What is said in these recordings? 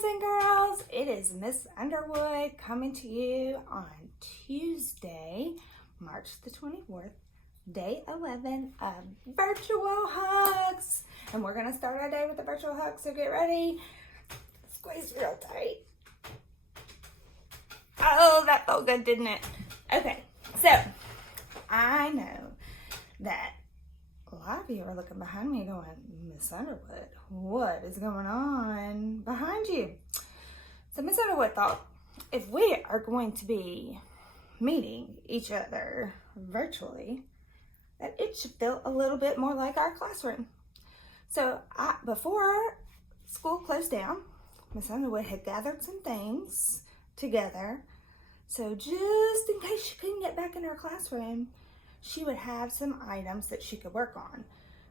boys and girls, it is Miss Underwood coming to you on Tuesday, March the 24th, day 11 of virtual hugs. And we're going to start our day with a virtual hug, so get ready. Squeeze real tight. Oh, that felt good, didn't it? Okay, so I know that a lot of you are looking behind me going, Miss Underwood, what is going on behind you? So Miss Underwood thought, if we are going to be meeting each other virtually, that it should feel a little bit more like our classroom. So before school closed down, Miss Underwood had gathered some things together. So just in case she couldn't get back in her classroom, she would have some items that she could work on,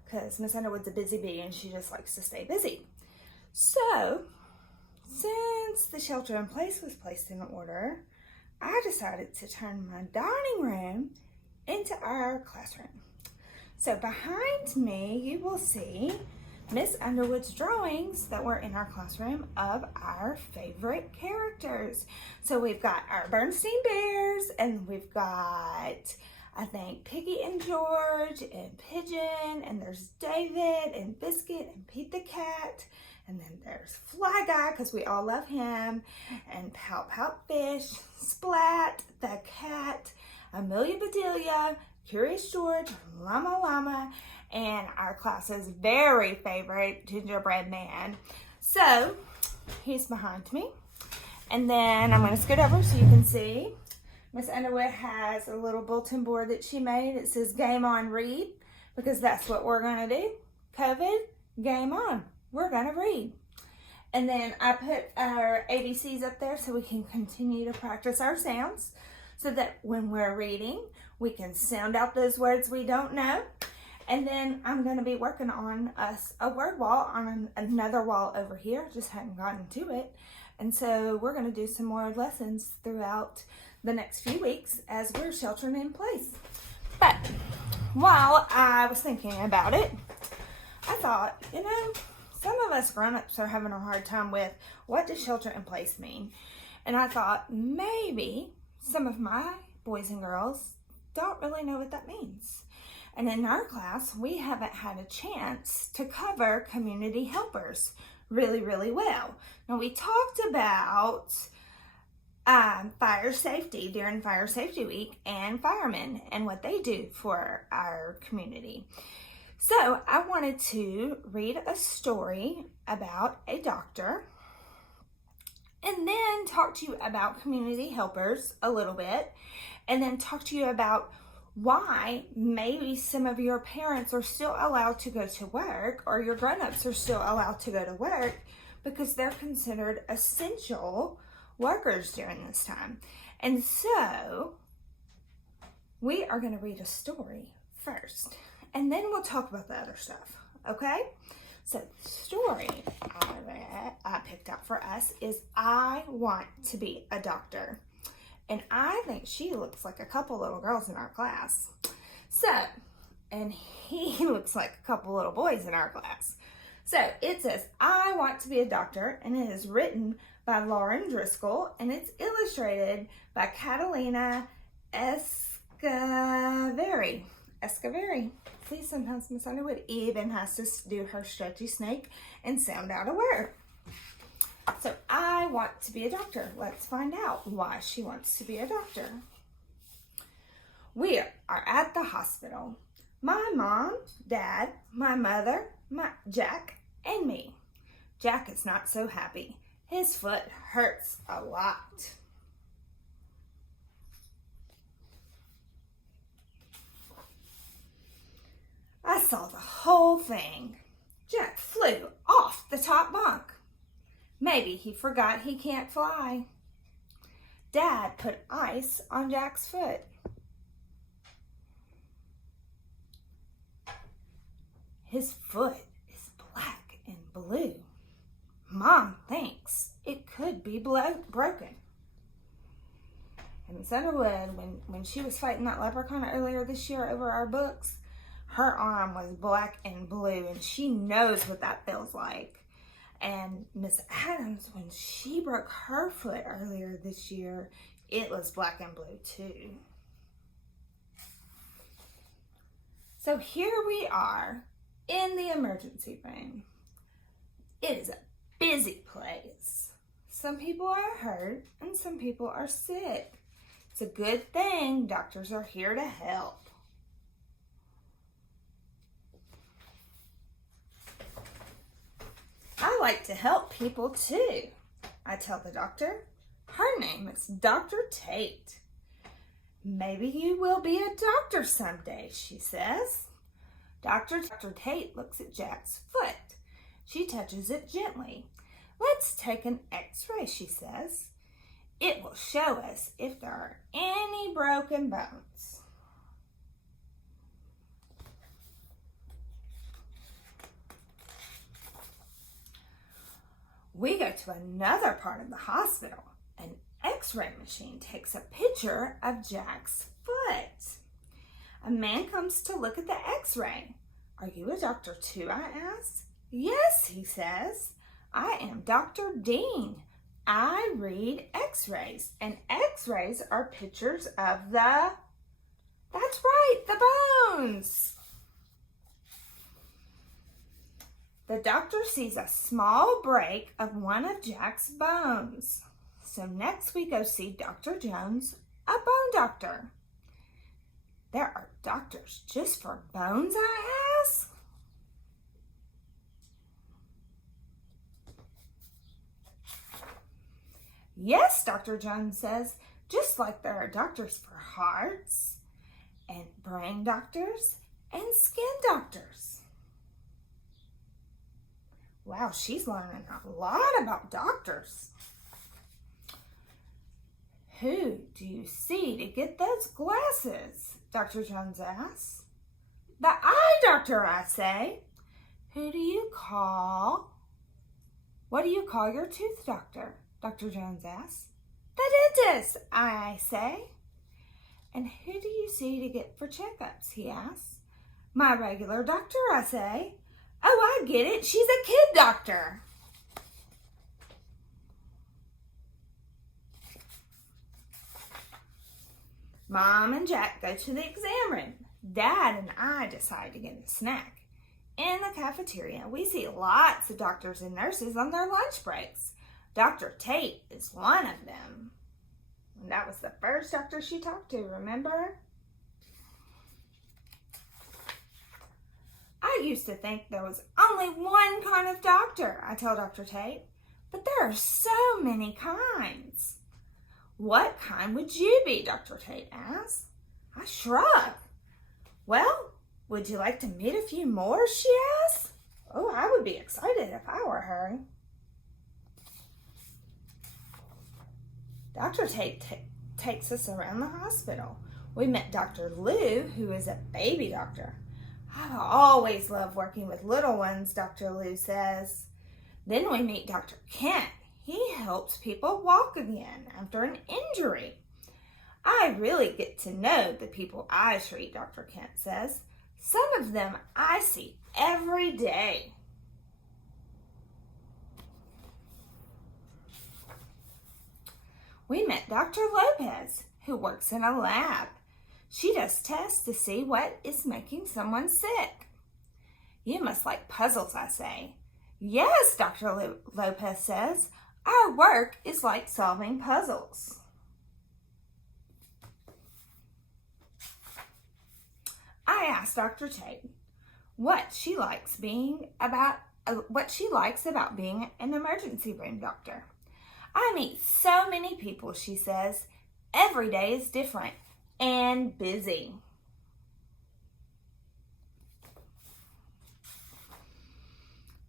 because Miss Underwood's a busy bee and she just likes to stay busy. So since the shelter in place was placed in order, I decided to turn my dining room into our classroom. So behind me, you will see Miss Underwood's drawings that were in our classroom of our favorite characters. So we've got our Bernstein Bears, and we've got, I think, Piggy and George and Pigeon, and there's David and Biscuit and Pete the Cat, and then there's Fly Guy, because we all love him, and Pout Pout Fish, Splat the Cat, Amelia Bedelia, Curious George, Llama Llama, and our class's very favorite Gingerbread Man. So he's behind me, and then I'm going to scoot over so you can see. Miss Underwood has a little bulletin board that she made. It says Game On Read, because that's what we're going to do. COVID, game on. We're going to read. And then I put our ABCs up there so we can continue to practice our sounds, so that when we're reading, we can sound out those words we don't know. And then I'm going to be working on a word wall on another wall over here. Just hadn't gotten to it. And so we're going to do some more lessons throughout the next few weeks as we're sheltering in place. But while I was thinking about it, I thought, some of us grown-ups are having a hard time with, what does shelter in place mean? And I thought maybe some of my boys and girls don't really know what that means. And in our class, we haven't had a chance to cover community helpers really, really well. Now, we talked about fire safety during Fire Safety Week and firemen and what they do for our community. So I wanted to read a story about a doctor and then talk to you about community helpers a little bit, and then talk to you about why maybe some of your parents are still allowed to go to work, or your grown-ups are still allowed to go to work, because they're considered essential workers during this time. And so we are going to read a story first, and then we'll talk about the other stuff, okay? So the story I picked out for us is I Want to Be a Doctor. And I think she looks like a couple little girls in our class. So, and he looks like a couple little boys in our class. So it says, I Want to Be a Doctor, and it is written by Lauren Driscoll, and it's illustrated by Catalina Echeverri. See, sometimes Miss Underwood even has to do her stretchy snake and sound out a word. So I want to be a doctor. Let's find out why she wants to be a doctor. We are at the hospital. My mom, dad, my mother, Jack, and me. Jack is not so happy. His foot hurts a lot. I saw the whole thing. Jack flew off the top bunk. Maybe he forgot he can't fly. Dad put ice on Jack's foot. His foot is black and blue. Mom thinks it could be broken. And Miss Underwood, when she was fighting that leprechaun earlier this year over our books, her arm was black and blue, and she knows what that feels like. And Miss Adams, when she broke her foot earlier this year, it was black and blue too. So here we are in the emergency room. It is a busy place. Some people are hurt and some people are sick. It's a good thing doctors are here to help. I like to help people too, I tell the doctor. Her name is Dr. Tate. Maybe you will be a doctor someday, she says. Dr. Tate looks at Jack's foot. She touches it gently. Let's take an x-ray, she says. It will show us if there are any broken bones. We go to another part of the hospital. An x-ray machine takes a picture of Jack's foot. A man comes to look at the x-ray. Are you a doctor too, I ask. Yes, he says. I am Dr. Dean. I read x-rays, and x-rays are pictures of that's right, the bones. The doctor sees a small break of one of Jack's bones. So next we go see Dr. Jones, a bone doctor. There are doctors just for bones, I ask? Yes, Dr. Jones says, just like there are doctors for hearts and brain doctors and skin doctors. Wow, she's learning a lot about doctors. Who do you see to get those glasses? Dr. Jones asks. The eye doctor, I say. Who do you call? What do you call your tooth doctor? Dr. Jones asks. The dentist, I say. And who do you see to get for checkups? He asks. My regular doctor, I say. Oh, I get it. She's a kid doctor. Mom and Jack go to the exam room. Dad and I decide to get a snack. In the cafeteria, we see lots of doctors and nurses on their lunch breaks. Dr. Tate is one of them. And that was the first doctor she talked to, remember? I used to think there was only one kind of doctor, I tell Dr. Tate, but there are so many kinds. What kind would you be, Dr. Tate asks. I shrug. Well, would you like to meet a few more, she asks. Oh, I would be excited if I were her. Dr. Tate takes us around the hospital. We met Dr. Lou, who is a baby doctor. I've always loved working with little ones, Dr. Lou says. Then we meet Dr. Kent. He helps people walk again after an injury. I really get to know the people I treat, Dr. Kent says. Some of them I see every day. We met Dr. Lopez, who works in a lab. She does tests to see what is making someone sick. You must like puzzles, I say. Yes, Dr. Lopez says. Our work is like solving puzzles. I asked Dr. Tate what she likes about being an emergency room doctor. I meet so many people, she says. Every day is different and busy.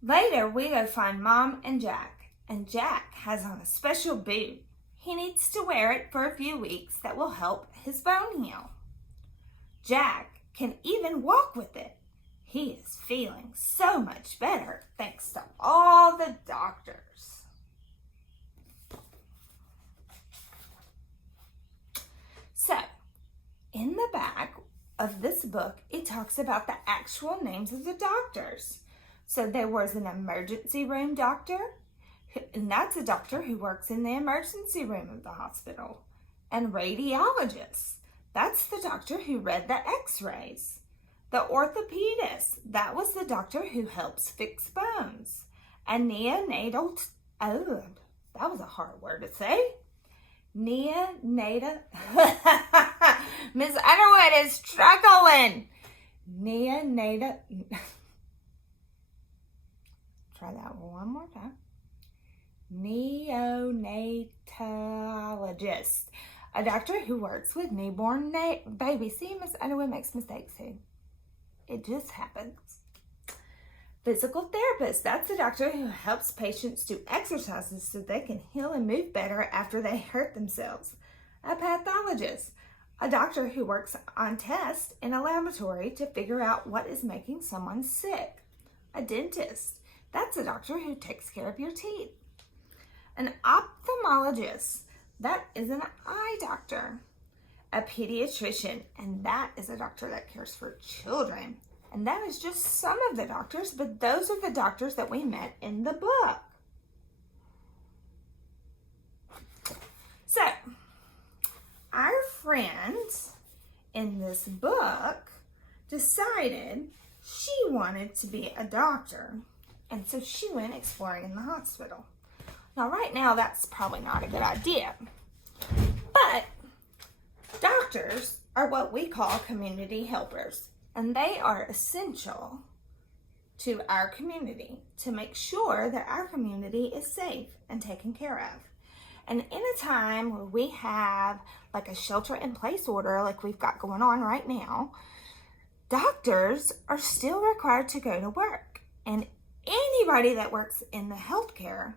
Later, we go find Mom and Jack has on a special boot. He needs to wear it for a few weeks that will help his bone heal. Jack can even walk with it. He is feeling so much better thanks to all the doctors. So, in the back of this book, it talks about the actual names of the doctors. So there was an emergency room doctor, and that's a doctor who works in the emergency room of the hospital. And radiologist, that's the doctor who read the x-rays. The orthopedist, that was the doctor who helps fix bones. And neonatal, oh, that was a hard word to say. Neonatal, Miss Underwood is struggling. Neonatal, try that one more time. Neonatologist, a doctor who works with newborn babies. See, Miss Underwood makes mistakes too. It just happens. Physical therapist, that's a doctor who helps patients do exercises so they can heal and move better after they hurt themselves. A pathologist, a doctor who works on tests in a laboratory to figure out what is making someone sick. A dentist, that's a doctor who takes care of your teeth. An ophthalmologist, that is an eye doctor. A pediatrician, and that is a doctor that cares for children. And that is just some of the doctors, but those are the doctors that we met in the book. So, our friend in this book decided she wanted to be a doctor. And so she went exploring in the hospital. Now, right now, that's probably not a good idea. But doctors are what we call community helpers. And they are essential to our community to make sure that our community is safe and taken care of. And in a time where we have like a shelter-in-place order like we've got going on right now, doctors are still required to go to work. And anybody that works in the healthcare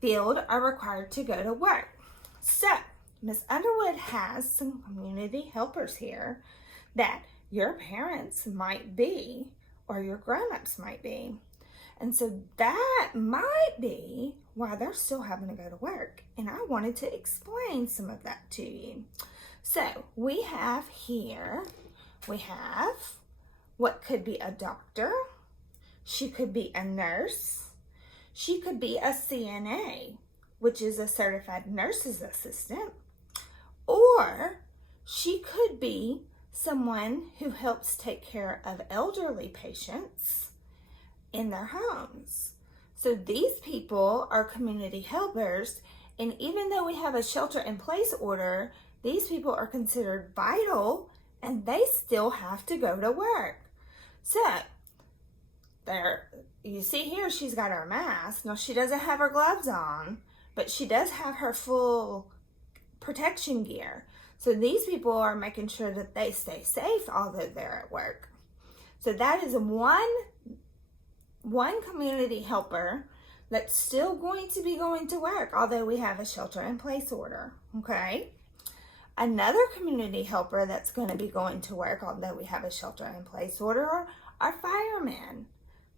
field are required to go to work. So, Miss Underwood has some community helpers here that your parents might be, or your grown-ups might be. And so that might be why they're still having to go to work. And I wanted to explain some of that to you. So we have what could be a doctor. She could be a nurse. She could be a CNA, which is a certified nurse's assistant. Or she could be someone who helps take care of elderly patients in their homes. So these people are community helpers, and even though we have a shelter-in-place order, these people are considered vital, and they still have to go to work. So, there, you see here, she's got her mask. Now, she doesn't have her gloves on, but she does have her full protection gear. So these people are making sure that they stay safe although they're at work. So that is one community helper that's still going to be going to work although we have a shelter-in-place order, okay? Another community helper that's going to be going to work although we have a shelter-in-place order are firemen,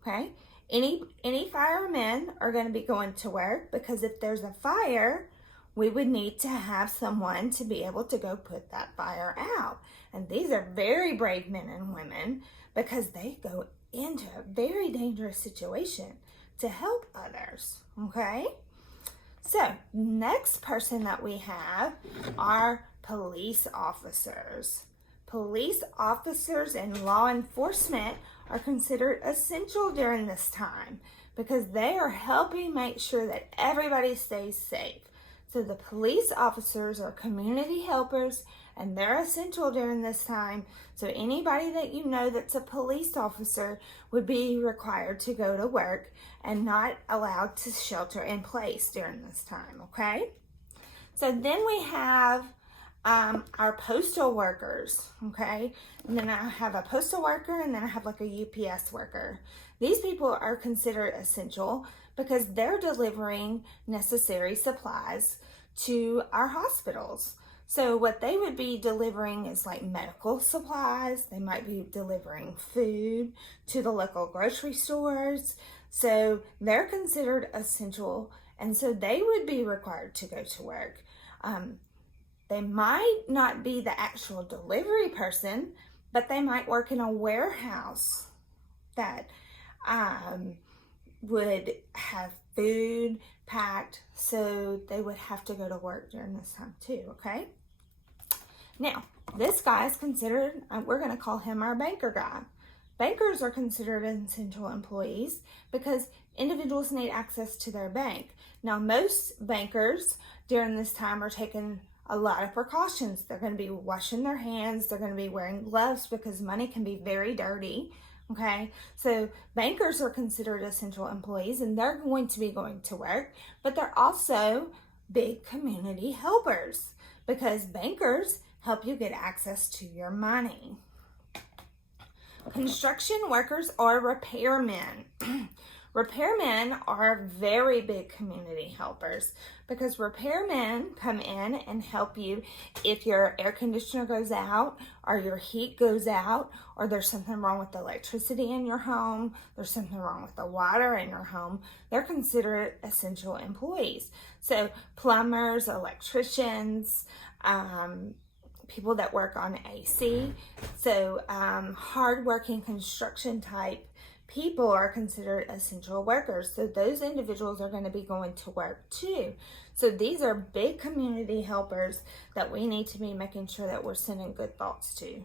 okay? Any firemen are going to be going to work because if there's a fire, we would need to have someone to be able to go put that fire out. And these are very brave men and women because they go into a very dangerous situation to help others, okay? So, next person that we have are police officers. Police officers and law enforcement are considered essential during this time because they are helping make sure that everybody stays safe. So the police officers are community helpers and they're essential during this time. So anybody that you know that's a police officer would be required to go to work and not allowed to shelter in place during this time, okay? So then we have our postal workers, okay? And then I have a postal worker and then I have like a UPS worker. These people are considered essential because they're delivering necessary supplies to our hospitals. So what they would be delivering is like medical supplies. They might be delivering food to the local grocery stores. So they're considered essential, and so they would be required to go to work. They might not be the actual delivery person, but they might work in a warehouse that would have food packed, so they would have to go to work during this time too, okay? Now, this guy is considered, we're going to call him our banker guy. Bankers are considered essential employees because individuals need access to their bank. Now, most bankers during this time are taking a lot of precautions. They're going to be washing their hands. They're going to be wearing gloves because money can be very dirty. Okay, so bankers are considered essential employees and they're going to be going to work, but they're also big community helpers because bankers help you get access to your money. Construction workers are repairmen. Repairmen are very big community helpers because repairmen come in and help you if your air conditioner goes out or your heat goes out or there's something wrong with the electricity in your home, there's something wrong with the water in your home. They're considered essential employees. So plumbers, electricians, people that work on AC. So hardworking construction type people are considered essential workers. So those individuals are going to be going to work too. So these are big community helpers that we need to be making sure that we're sending good thoughts to.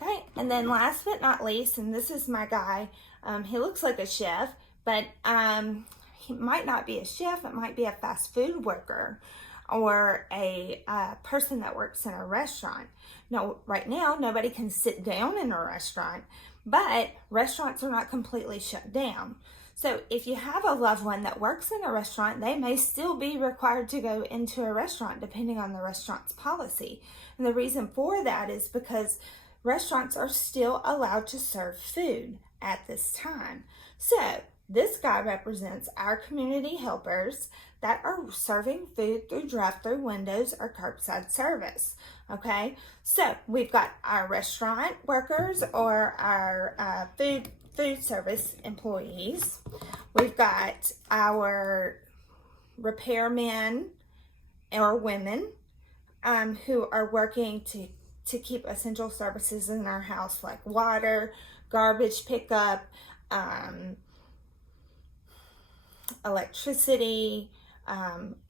Okay, and then last but not least, and this is my guy, he looks like a chef, but he might not be a chef, it might be a fast food worker or a person that works in a restaurant. Now, right now, nobody can sit down in a restaurant, but restaurants are not completely shut down. So if you have a loved one that works in a restaurant, they may still be required to go into a restaurant depending on the restaurant's policy. And the reason for that is because restaurants are still allowed to serve food at this time. So this guy represents our community helpers that are serving food through drive-through windows or curbside service. Okay, so we've got our restaurant workers or our food service employees. We've got our repairmen or women who are working to keep essential services in our house like water, garbage pickup, electricity,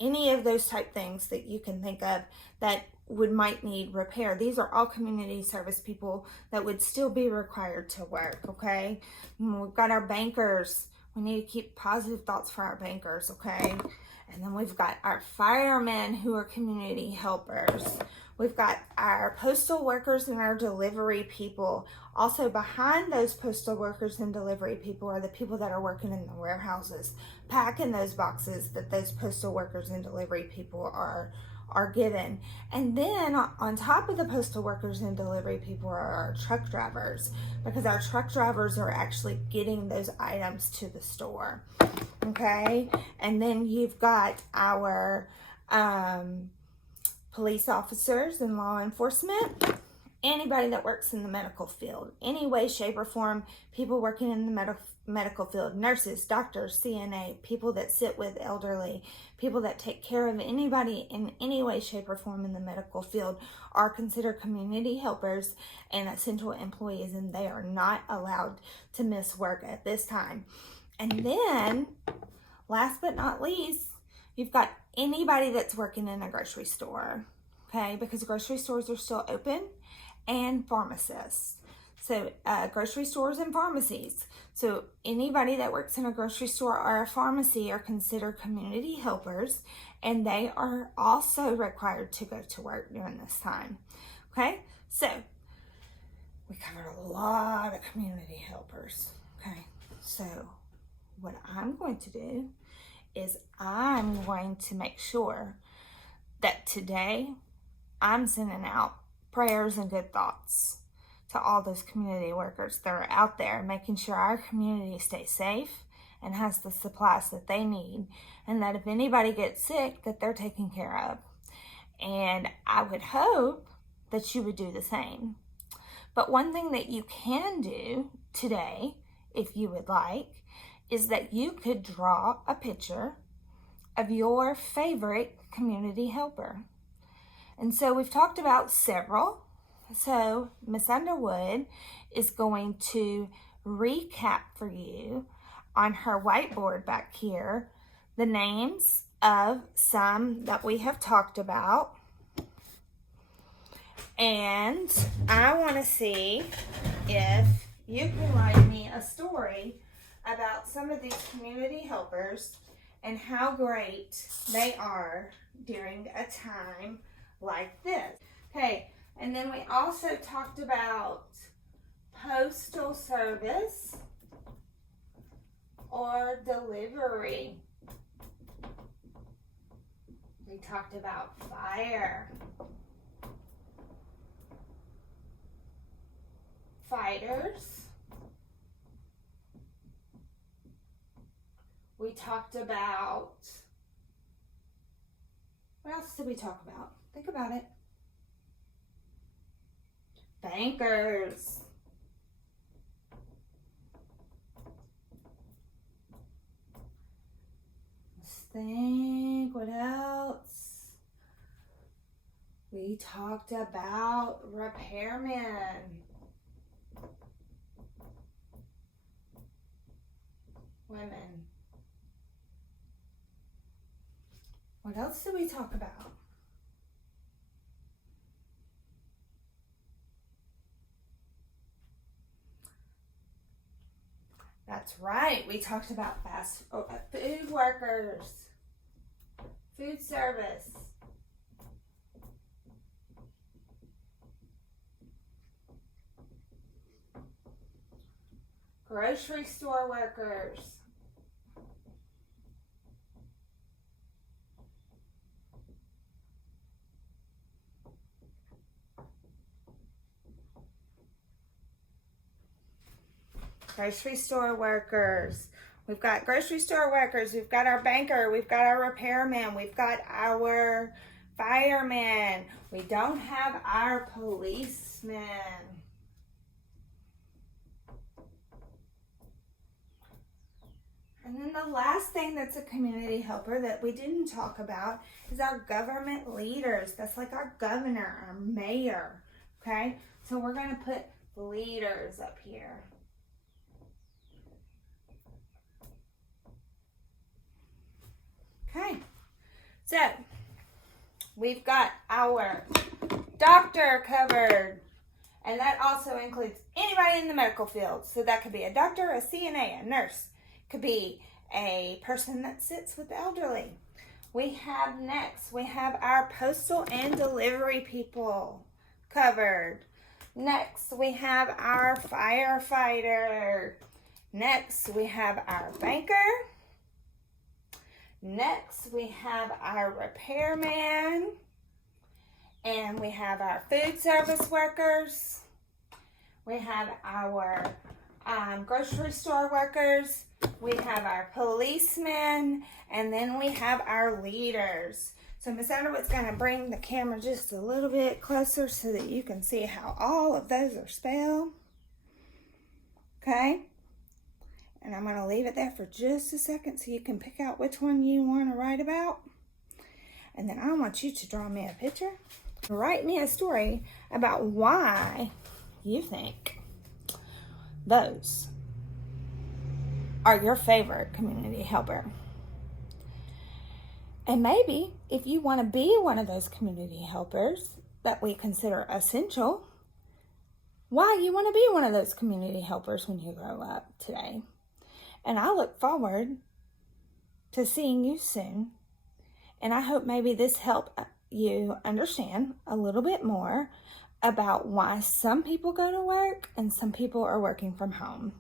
any of those type things that you can think of that might need repair. These are all community service people that would still be required to work, okay? And we've got our bankers. We need to keep positive thoughts for our bankers, okay? And then we've got our firemen who are community helpers. We've got our postal workers and our delivery people. Also behind those postal workers and delivery people are the people that are working in the warehouses, packing those boxes that those postal workers and delivery people are given. And then on top of the postal workers and delivery people are our truck drivers, because our truck drivers are actually getting those items to the store, okay? And then you've got our police officers and law enforcement, anybody that works in the medical field, any way, shape, or form, people working in the medical field, nurses, doctors, CNA, people that sit with elderly, people that take care of anybody in any way, shape, or form in the medical field are considered community helpers and essential employees, and they are not allowed to miss work at this time. And then, last but not least, you've got anybody that's working in a grocery store, okay? Because grocery stores are still open, and pharmacists. So grocery stores and pharmacies. So anybody that works in a grocery store or a pharmacy are considered community helpers, and they are also required to go to work during this time. Okay, so we covered a lot of community helpers. Okay, so what I'm going to do is I'm going to make sure that today I'm sending out prayers and good thoughts to all those community workers that are out there, making sure our community stays safe and has the supplies that they need, and that if anybody gets sick, that they're taken care of. And I would hope that you would do the same. But one thing that you can do today, if you would like, is that you could draw a picture of your favorite community helper. And so we've talked about several. So Miss Underwood is going to recap for you on her whiteboard back here the names of some that we have talked about. And I want to see if you can write me a story about some of these community helpers and how great they are during a time like this. Okay, and then we also talked about postal service or delivery. We talked about fire, fighters. We talked about, what else did we talk about? Think about it. Bankers. Let's think, what else? We talked about repairmen. Women. What else did we talk about? That's right. We talked about food workers, food service, grocery store workers, grocery store workers. We've got grocery store workers, we've got our banker, we've got our repairman, we've got our firemen. We don't have our policemen. And then the last thing that's a community helper that we didn't talk about is our government leaders. That's like our governor, our mayor, okay? So we're going to put leaders up here. Okay, so we've got our doctor covered, and that also includes anybody in the medical field. So that could be a doctor, a CNA, a nurse, could be a person that sits with the elderly. We have our postal and delivery people covered. Next, we have our firefighter. Next, we have our banker. Next, we have our repairman, and we have our food service workers. We have our grocery store workers. We have our policemen, and then we have our leaders. So Miss Underwood's going to bring the camera just a little bit closer so that you can see how all of those are spelled. Okay? And I'm going to leave it there for just a second so you can pick out which one you want to write about. And then I want you to draw me a picture. Write me a story about why you think those are your favorite community helper. And maybe if you want to be one of those community helpers that we consider essential, why you want to be one of those community helpers when you grow up today. And I look forward to seeing you soon. And I hope maybe this helped you understand a little bit more about why some people go to work and some people are working from home.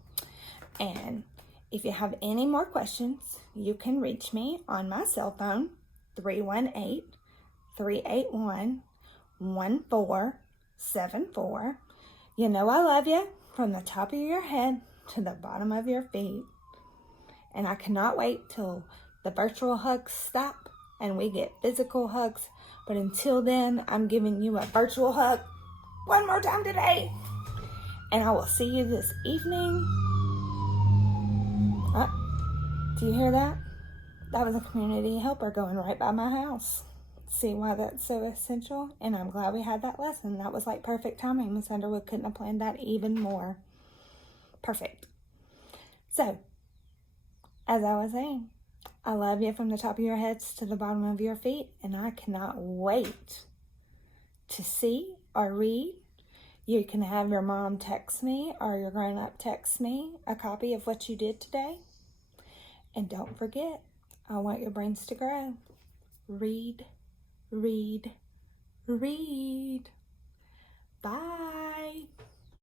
And if you have any more questions, you can reach me on my cell phone, 318-381-1474. You know I love you from the top of your head to the bottom of your feet. And I cannot wait till the virtual hugs stop and we get physical hugs. But until then, I'm giving you a virtual hug one more time today. And I will see you this evening. Do you hear that? That was a community helper going right by my house. See why that's so essential? And I'm glad we had that lesson. That was like perfect timing. Miss Underwood couldn't have planned that even more. Perfect. So, as I was saying, I love you from the top of your heads to the bottom of your feet, and I cannot wait to see or read. You can have your mom text me or your grown-up text me a copy of what you did today. And don't forget, I want your brains to grow. Read, read, read. Bye.